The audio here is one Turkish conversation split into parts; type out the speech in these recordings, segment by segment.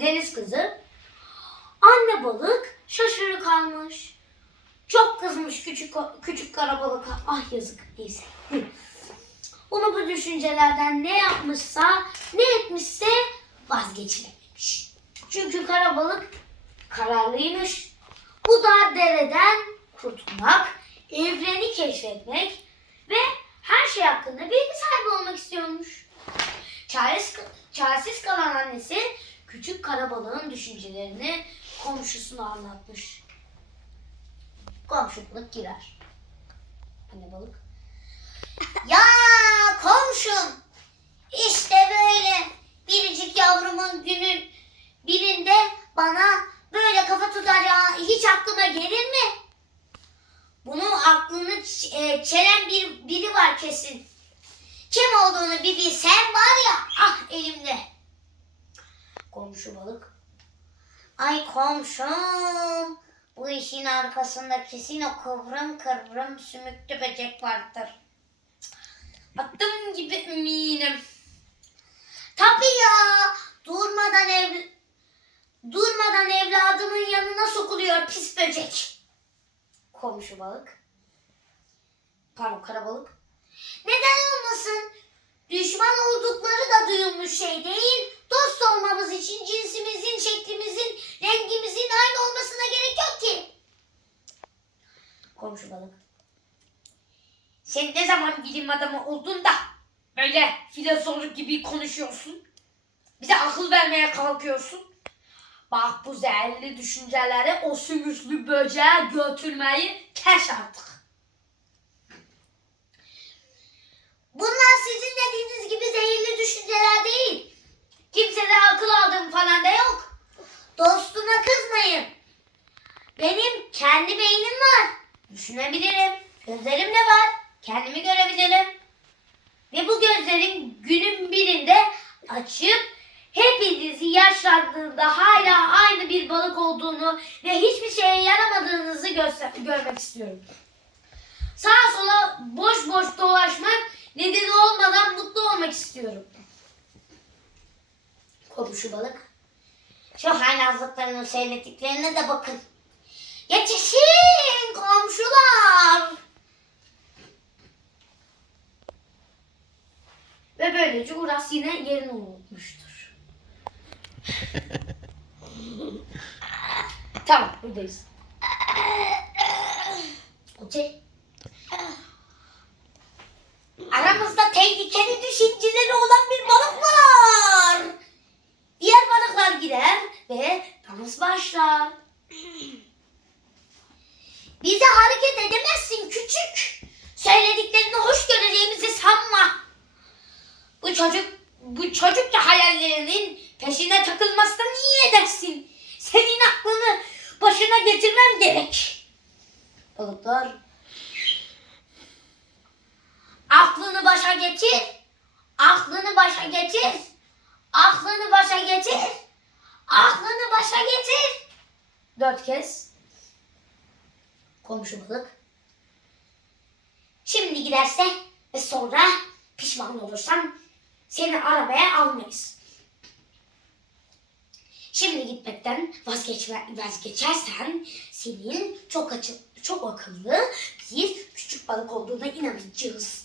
deniz kızı. Anne balık şaşırı kalmış. Çok kızmış küçük küçük kara balık. Ah yazık neyse. Onu bu düşüncelerden ne yapmışsa, ne etmişse vazgeçirememiş. Çünkü kara balık kararlıymış. Bu dar dereden kurtulmak, evreni keşfetmek ve her şey hakkında bilgi sahibi olmak istiyormuş. Çaresiz, çaresiz kalan annesi küçük kara balığın düşüncelerini komşusuna anlatmış. Komşu balık girer. Anne balık. Ya komşum işte böyle biricik yavrumun günün birinde bana böyle kafa tutacağı hiç aklıma gelir mi? Bunun aklını e, çelen bir biri var kesin. Kim olduğunu bir bilsen var ya ah elimde. Komşu balık. Ay komşum bu işin arkasında kesin o kıvrım kıvrım sümüklü böcek vardır. Attım gibi eminim. Tabii ya durmadan ev durmadan evladımın yanına sokuluyor pis böcek. Komşu balık. Pardon kara balık. Neden olmasın? Düşman oldukları da duyulmuş şey değil. Olmamız için cinsimizin, şeklimizin, rengimizin aynı olmasına gerek yok ki. Komşu balık. Sen ne zaman bilim adamı oldun da böyle filozof gibi konuşuyorsun? Bize akıl vermeye kalkıyorsun. Bak bu zehirli düşünceleri o sümüklü böceğe götürmeyi kes artık. Bunlar sizin dediğiniz gibi zehirli düşünceler değil. Kimseden akıl aldığım falan da yok. Dostuna kızmayın. Benim kendi beynim var. Düşünebilirim. Gözlerim de var. Kendimi görebilirim. Ve bu gözlerin günün birinde açıp hepinizi yaşlandığında hala aynı bir balık olduğunu ve hiçbir şeye yaramadığınızı görmek istiyorum. Sağa sola boş boş dolaşmak nedeni olmadan mutlu olmak istiyorum. Komşu balık. Şu haylazlıklarının seyrettiklerine de bakın. Yetişin komşular. Ve böylece Uras yine yerini unutmuştur. tamam buradayız. Okey. Aramızda tehlikeli düşünceleri olan bir balık var. Diğer balıklar gider ve dans başlar. Bize hareket edemezsin küçük. Söylediklerini hoş göreceğimizi sanma. Bu çocuk bu çocukça hayallerinin peşine takılmasını iyi edersin. Senin aklını başına getirmem gerek. Balıklar Aklını başa getir. Aklını başa getir. Aklını başa getir. Aklını başa getir. Dört kez. Komşu balık. Şimdi giderse ve sonra pişman olursan seni arabaya almayız. Şimdi gitmekten vazgeçme, vazgeçersen senin çok açı, çok akıllı bir küçük balık olduğuna inanacağız.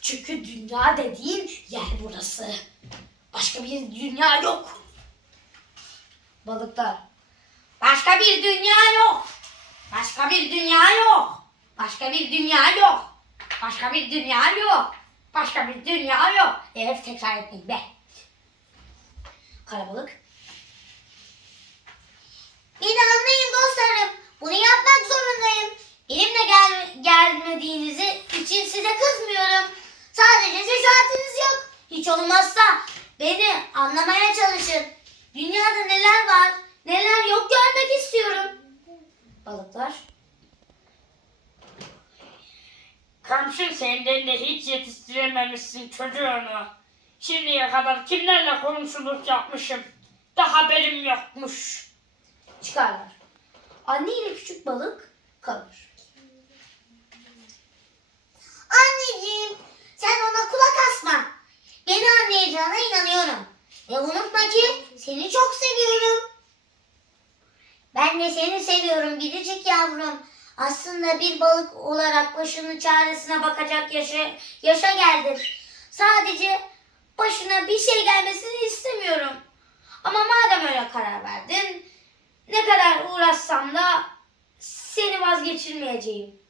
Çünkü dünya dediğin yer burası. Başka bir dünya yok. Balıklar. Başka bir dünya yok. Başka bir dünya yok. Başka bir dünya yok. Başka bir dünya yok. Başka bir dünya yok. Evet tekrar etmeyin be. Karabalık. Beni anlayın dostlarım. Bunu yapmak zorundayım. Benimle gel gelmediğinizi için size kızmıyorum. Sadece cesaretiniz yok. Hiç olmazsa beni anlamaya çalışın. Dünyada neler var, neler yok görmek istiyorum. Balıklar. Komşun senden de hiç yetiştirememişsin çocuğunu. Şimdiye kadar kimlerle komşuluk yapmışım. Da haberim yokmuş. çıkarlar. Anne ile küçük balık kalır. Anneciğim sen ona kulak asma. Beni anlayacağına inanıyorum. Ve unutma ki seni çok seviyorum. Ben de seni seviyorum biricik yavrum. Aslında bir balık olarak başının çaresine bakacak yaşa, yaşa geldim. Sadece başına bir şey gelmesini istemiyorum. Ama madem öyle karar verdin, ne kadar uğraşsam da seni vazgeçirmeyeceğim.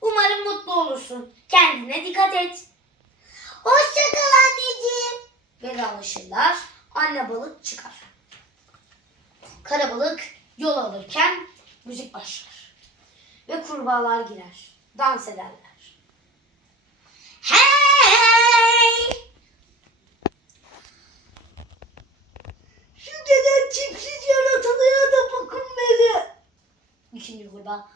Umarım mutlu olursun. Kendine dikkat et. Hoşça kal anneciğim. Vedalaşırlar. Anne balık çıkar. Kara balık yol alırken müzik başlar. Ve kurbağalar girer. Dans ederler. Hey! Şu gelen tipsiz yaratılığa da bakın beni. İkinci kurbağa.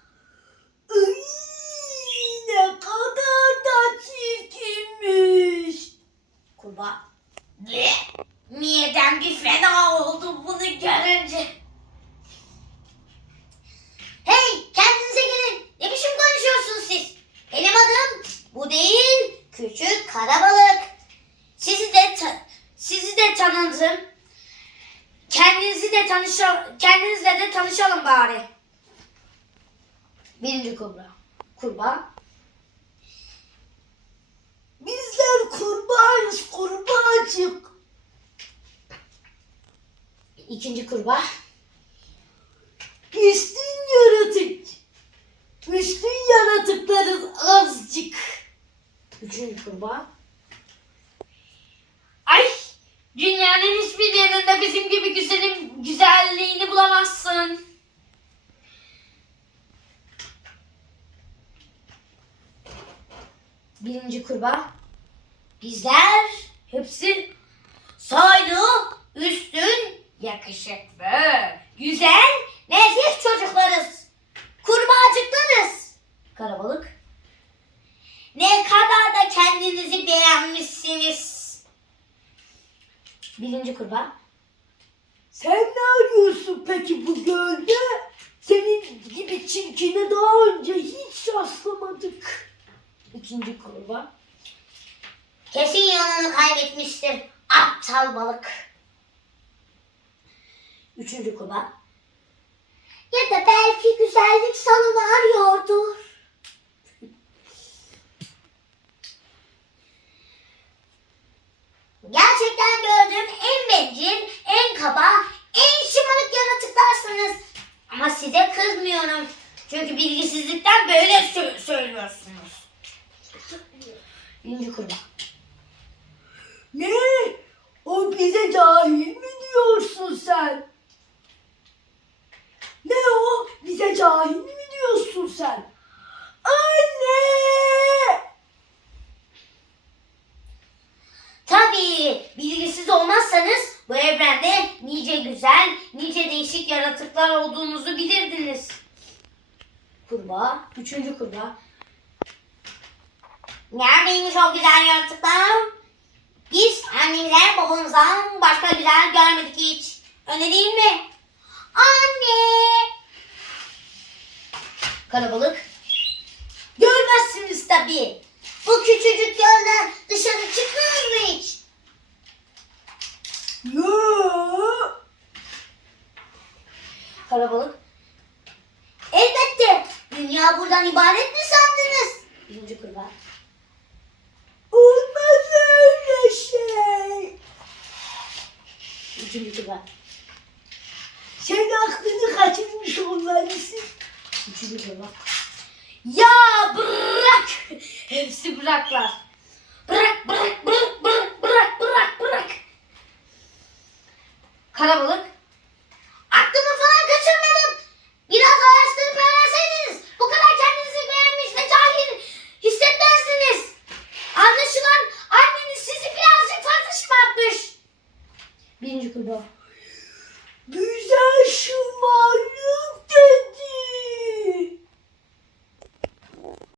Ne kadar da çirkinmiş. Kurbağa. Midem bir fena oldu bunu görünce. Hey kendinize gelin. Ne biçim konuşuyorsunuz siz? Benim adım bu değil. Küçük karabalık. Sizi de ta- sizi de tanıdım. Kendinizi de tanışalım. Kendinizle de tanışalım bari. Birinci kurbağa. Kurbağa. Bizler kurbağayız kurbağacık. İkinci kurbağa. Üstün yaratık. Üstün yaratıklarız azıcık. Üçüncü kurbağa. Ay dünyanın hiçbir yerinde bizim gibi güzelim güzelliğini bulamazsın. Birinci kurbağa. Bizler hepsi soylu, üstün, yakışıklı, güzel, nezih çocuklarız. Kurbağacıklarız. Karabalık. Ne kadar da kendinizi beğenmişsiniz. Birinci kurbağa. Sen ne arıyorsun peki bu gölde? Senin gibi çirkine daha önce hiç rastlamadık. İkinci kurbağa. Kesin yolunu kaybetmiştir. Aptal balık. Üçüncü kurbağa. Ya da belki güzellik salonu arıyordur. Gerçekten gördüğüm en bencil, en kaba, en şımarık yaratıklarsınız. Ama size kızmıyorum. Çünkü bilgisizlikten böyle sö- söylüyorsunuz. Birinci kurbağa. Ne? O bize cahil mi diyorsun sen? Ne o? Bize cahil mi diyorsun sen? Anne! Tabii bilgisiz olmazsanız bu evrende nice güzel, nice değişik yaratıklar olduğunuzu bilirdiniz. Kurbağa, üçüncü kurbağa. Neredeymiş o güzel yaratıklar? Biz annemizden babamızdan başka güzel görmedik hiç. Öyle değil mi? Anne! Karabalık. Görmezsiniz tabii. Bu küçücük gölden dışarı çıkmıyoruz mu hiç? Ya! Karabalık. Elbette. Dünya buradan ibaret mi sandınız? Birinci kurbağa. Olmaz öyle şey. İkinci kurbağa. Sen aklını kaçırmış olmalısın. Üçüncü kurbağa. Ya bırak. Hepsi bıraklar. Bırak bırak bırak bırak